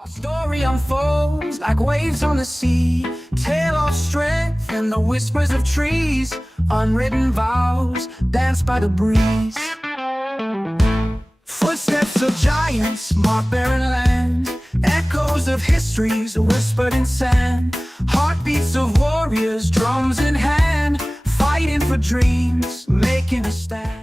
Our story unfolds like waves on the sea, tale of strength and the whispers of trees, unwritten vows danced by the breeze. Footsteps of giants mark barren land, echoes of histories whispered in sand, heartbeats of warriors, drums in hand, fighting for dreams, making a stand.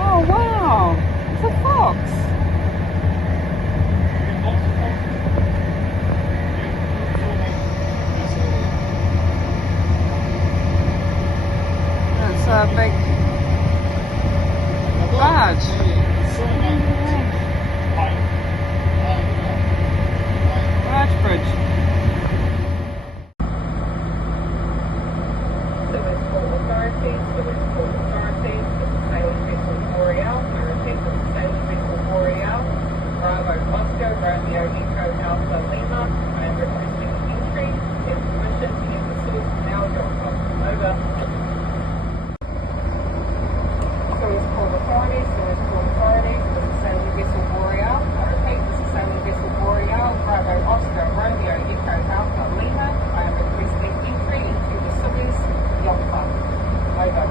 Oh wow, it's a fox. That's a big badge. Badge bridge. Boreal, Bravo, Oscar, Romeo, Echo, Alpha, Lima. I am requesting entry and permission to use the Suez Canal yacht. Over. Suez Port Authorities, Suez Port Authorities, this is sailing vessel Boreal. I repeat, this is sailing vessel Boreal, Bravo, Oscar, Romeo, Echo, Alpha, Lima. I am requesting entry into the Suez Yacht Club. Over.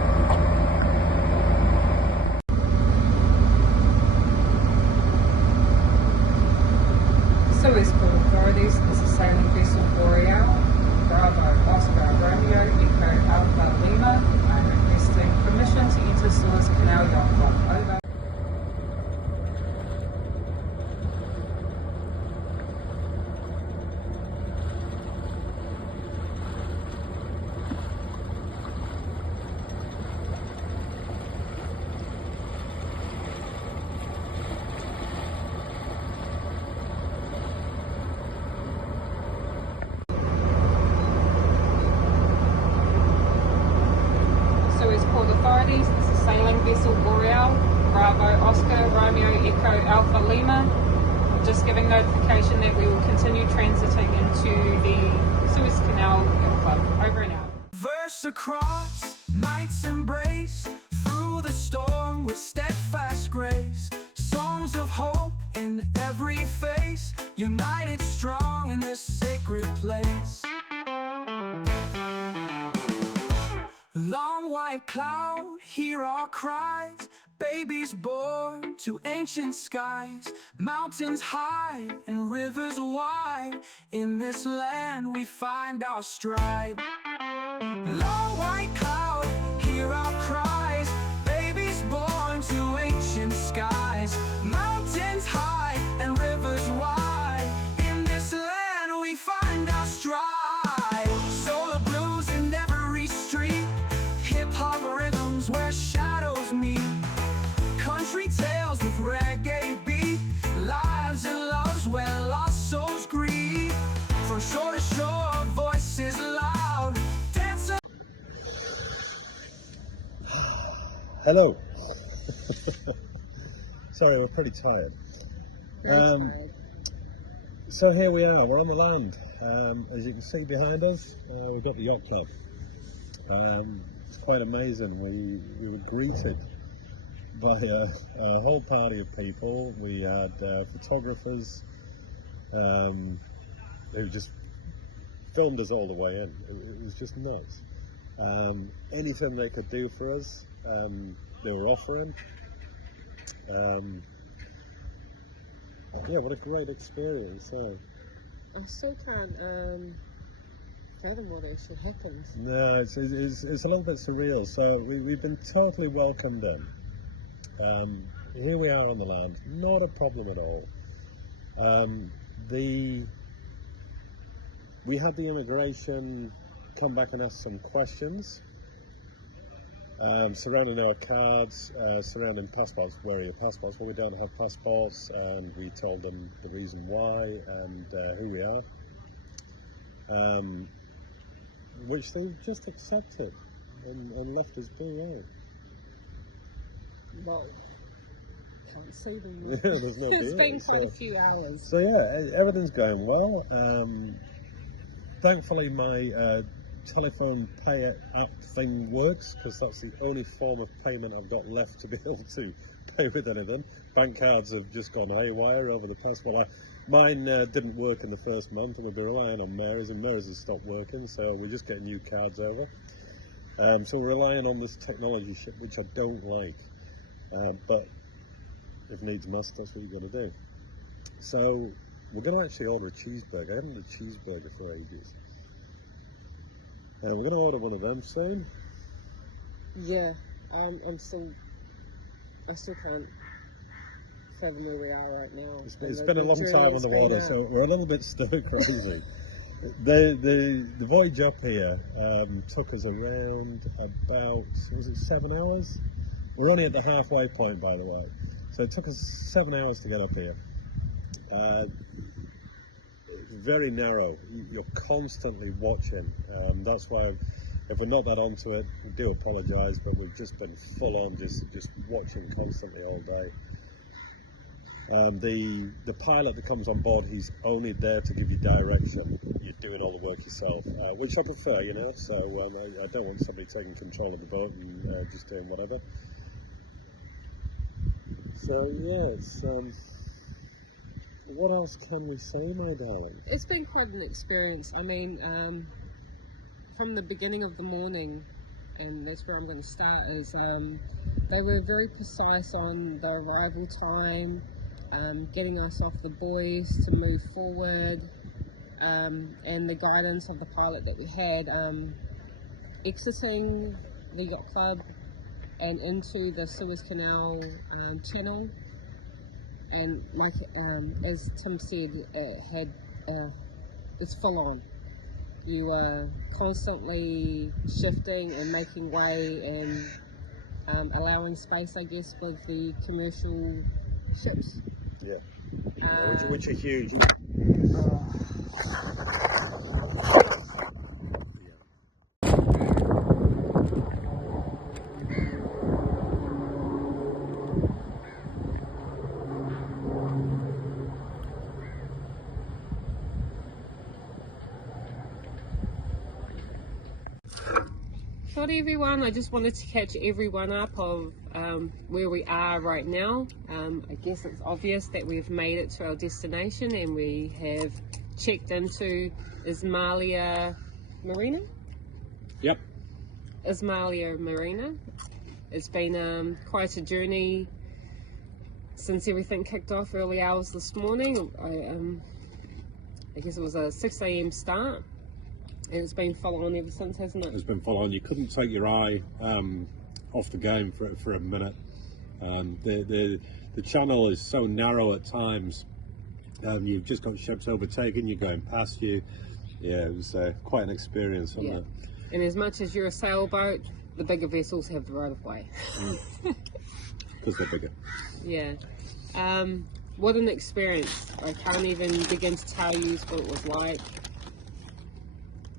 Suez Port Authorities, this is sailing vessel Boreal, Bravo, Oscar, Romeo, Echo, Alpha, Lima. I am requesting permission to enter Suez Canal Yacht Club. Over. Suez Port Authorities, this is sailing vessel Boreal, Bravo, Oscar, Romeo, Echo, Alpha, Lima. Just giving notification that we will continue transiting into the Suez Canal Yacht Club. Over and out. Verse across night's embrace, through the storm with steadfast grace, songs of hope in every face, united strong in this sacred place. Long white cloud, hear our cries, babies born to ancient skies, mountains high and rivers wide, in this land we find our stride. Long white cloud, hear our cries, babies born to ancient skies, mountains high and rivers wide, in this land we find our stride. Solar blues in every street, hip-hop rhythms where shadows meet, country tales with reggae beat, lives and loves where lost souls grieve, from shore to shore voices loud, dance. Hello. Sorry, we're pretty tired. So here we are, we're on the land. As you can see behind us, we've got the yacht club. It's quite amazing. We were greeted by a whole party of people. We had photographers who just filmed us all the way in. It was just nuts. Anything they could do for us, they were offering. Yeah, what a great experience. I still can't fathom what actually happened. No, it's a little bit surreal. So we've been totally welcomed in. Here we are on the land, not a problem at all. We had the immigration come back and ask some questions, surrounding our cards, surrounding passports. Where are your passports? Well, we don't have passports, and we told them the reason why and who we are, which they've just accepted and left us be. Right? Well, can't see them. Yeah, there's no It's deal. been quite a few hours. So yeah, everything's going well. Thankfully, my telephone pay app thing works, because that's the only form of payment I've got left to be able to pay with anything. Bank cards have just gone haywire over the past one. Mine didn't work in the first month, and we'll be relying on Mary's, and Mary's has stopped working, so we're just getting new cards over. So we're relying on this technology shit, which I don't like, but if needs must, that's what you've got to do. So we're going to actually order a cheeseburger. I haven't had a cheeseburger for ages. We're going to order one of them soon. Yeah, I still can't fathom where we are right now. It's been a long time on the water, so we're a little bit stir crazy. The voyage up here took us around about, was it 7 hours? We're only at the halfway point, by the way. So it took us 7 hours to get up here. Very narrow. You're constantly watching. That's why, if we're not that onto it, we do apologise, but we've just been full on, just watching constantly all day. The pilot that comes on board, he's only there to give you direction. You're doing all the work yourself, which I prefer, you know. So I don't want somebody taking control of the boat and just doing whatever. So yeah, it's what else can we say, my darling? It's been quite an experience. I mean, from the beginning of the morning, and that's where I'm going to start, is they were very precise on the arrival time, getting us off the buoys to move forward, and the guidance of the pilot that we had, exiting the yacht club and into the Suez Canal channel. And like as Tim said, it's full on. You are constantly shifting and making way and allowing space, I guess, with the commercial ships. Yeah, which are huge. Sorry everyone, I just wanted to catch everyone up of where we are right now. I guess it's obvious that we've made it to our destination and we have checked into Ismailia Marina? Yep. Ismailia Marina. It's been quite a journey since everything kicked off early hours this morning. I guess it was a 6 a.m. start. And it's been full on ever since, hasn't it? It's been full on. You couldn't take your eye off the game for a minute. The channel is so narrow at times. You've just got ships overtaking you, going past you. Yeah, it was quite an experience, wasn't it? And as much as you're a sailboat, the bigger vessels have the right of way. Because they're bigger. Yeah. What an experience. I can't even begin to tell you what it was like.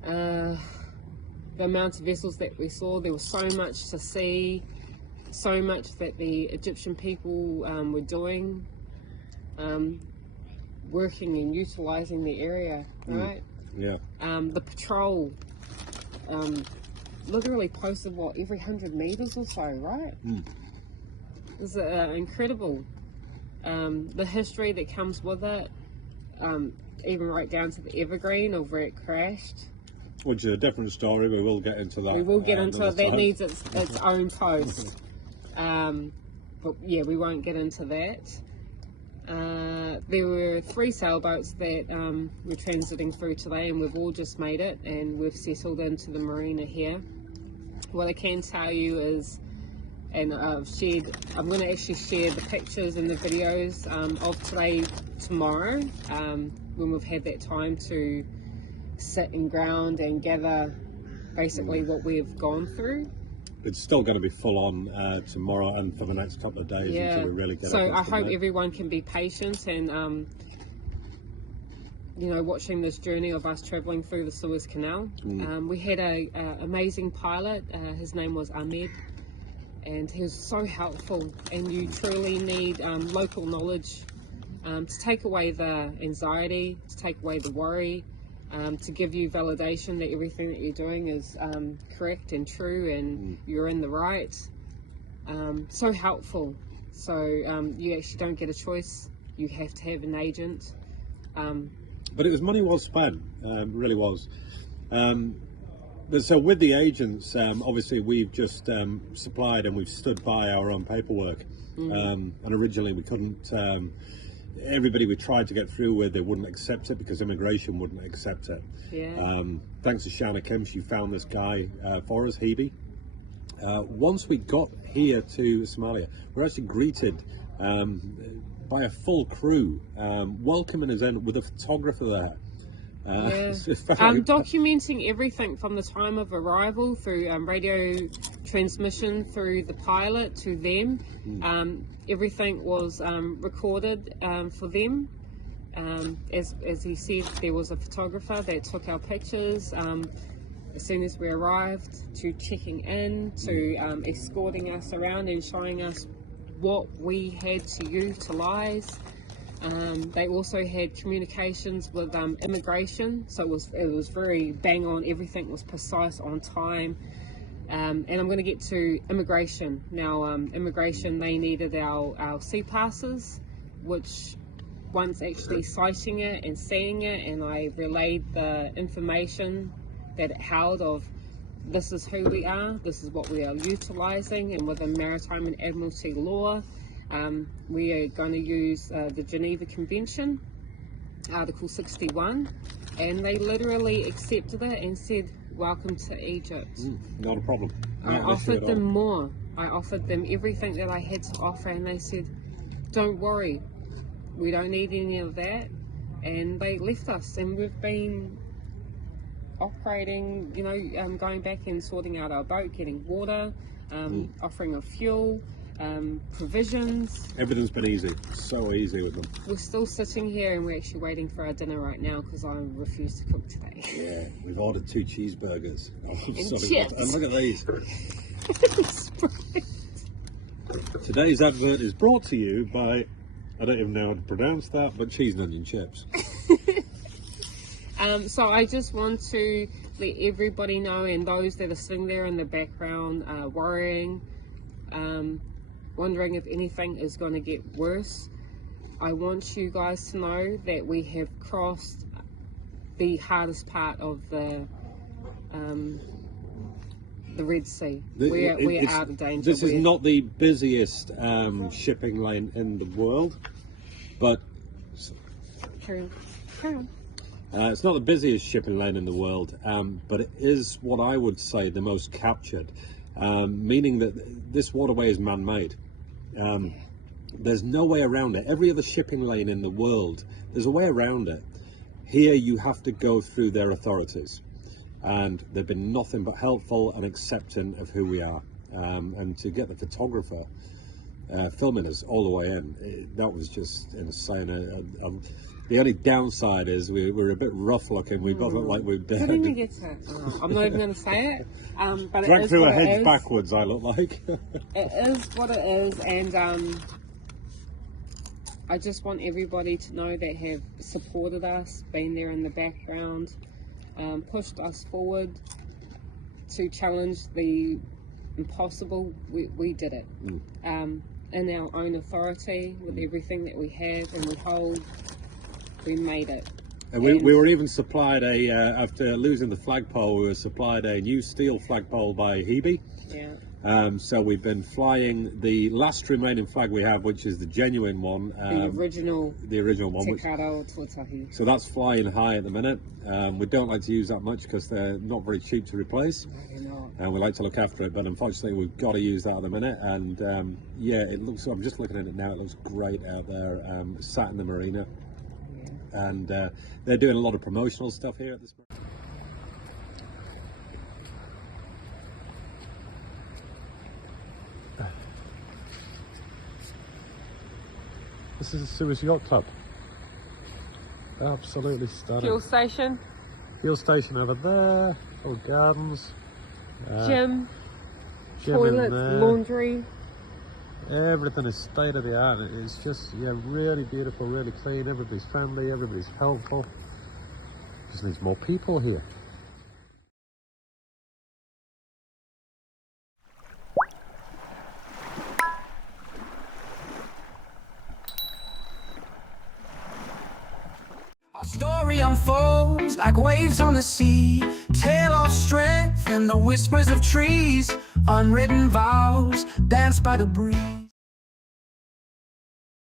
The amount of vessels that we saw, there was so much to see, so much that the Egyptian people were doing, working and utilising the area, right? Yeah. The patrol literally posted, what, every 100 metres or so, right? It's incredible. The history that comes with it, even right down to the Evergreen of where it crashed. Which is a different story. We will get into that. We will get into it. That time. needs its own post. But yeah, we won't get into that. There were 3 sailboats that we're transiting through today, and we've all just made it, and we've settled into the marina here. What I can tell you is, and I'm going to actually share the pictures and the videos of today tomorrow, when we've had that time to sit and ground and gather basically what we've gone through. it's still going to be full on tomorrow and for the next couple of days until we really get so it. I hope everyone can be patient and you know, watching this journey of us traveling through the Suez Canal. We had a amazing pilot. His name was Ahmed, and he was so helpful, and you truly need local knowledge to take away the anxiety, to take away the worry, to give you validation that everything that you're doing is correct and true and you're in the right. So helpful. So you actually don't get a choice. You have to have an agent. But it was money well spent, really was. But so with the agents, obviously we've just supplied and we've stood by our own paperwork. And originally we couldn't, everybody we tried to get through with, they wouldn't accept it because immigration wouldn't accept it. Thanks to Shana Kim, she found this guy for us, Hebe. Once we got here to Somalia, we're actually greeted by a full crew, welcoming us in with a photographer there. Documenting everything from the time of arrival through radio transmission through the pilot to them. Everything was recorded for them. As he said, there was a photographer that took our pictures as soon as we arrived, to checking in, to escorting us around and showing us what we had to utilize. They also had communications with immigration, so it was very bang on. Everything was precise, on time. And I'm going to get to immigration now. Immigration, they needed our sea passes, which once actually citing it and seeing it, and I relayed the information that it held of, this is who we are, this is what we are utilizing, and within maritime and admiralty law, we are going to use the Geneva Convention, Article 61, and they literally accepted it and said, welcome to Egypt. Not a problem. I offered them more. I offered them everything that I had to offer, and they said, don't worry, we don't need any of that. And they left us, and we've been operating, you know, going back and sorting out our boat, getting water, offering of fuel, provisions. Everything's been easy, so easy with them. We're still sitting here and we're actually waiting for our dinner right now because I refuse to cook today. Yeah, we've ordered 2 cheeseburgers. And chips. And look at these. Today's advert is brought to you by, I don't even know how to pronounce that, but cheese and onion chips. So I just want to let everybody know, and those that are sitting there in the background worrying, wondering if anything is going to get worse, I want you guys to know that we have crossed the hardest part of the Red Sea. We're out of danger. This is not the busiest shipping lane in the world, but Carry on. it's not the busiest shipping lane in the world, but it is what I would say the most captured, meaning that this waterway is man-made. There's no way around it. Every other shipping lane in the world, there's a way around it. Here you have to go through their authorities, and they've been nothing but helpful and accepting of who we are. And to get the photographer filming us all the way in, that was just insane. The only downside is we're a bit rough looking. We both look like we've been. What did we get to? I'm not even going to say it. But dragged it is through what our it heads is. backwards, I look like. It is what it is, and I just want everybody to know that have supported us, been there in the background, pushed us forward to challenge the impossible. We did it in our own authority, with everything that we have and we hold. We made it. And we were even supplied after losing the flagpole, we were supplied a new steel flagpole by Hebe. Yeah. So we've been flying the last remaining flag we have, which is the genuine one. The original one. Which, so that's flying high at the minute. We don't like to use that much because they're not very cheap to replace. And we like to look after it, but unfortunately we've got to use that at the minute. And yeah, it looks, I'm just looking at it now, it looks great out there, sat in the marina. And they're doing a lot of promotional stuff here at this moment. This is the Suez Yacht Club. Absolutely stunning. Fuel station, Fuel station over there, little gardens. gym, Gym in toilets, there. laundry. Everything is state of the art. It's just, yeah, really beautiful, really clean. Everybody's friendly, everybody's helpful. Just needs more people here. Our story unfolds like waves on the sea, tale of strength and the whispers of trees, unwritten vows danced by the breeze.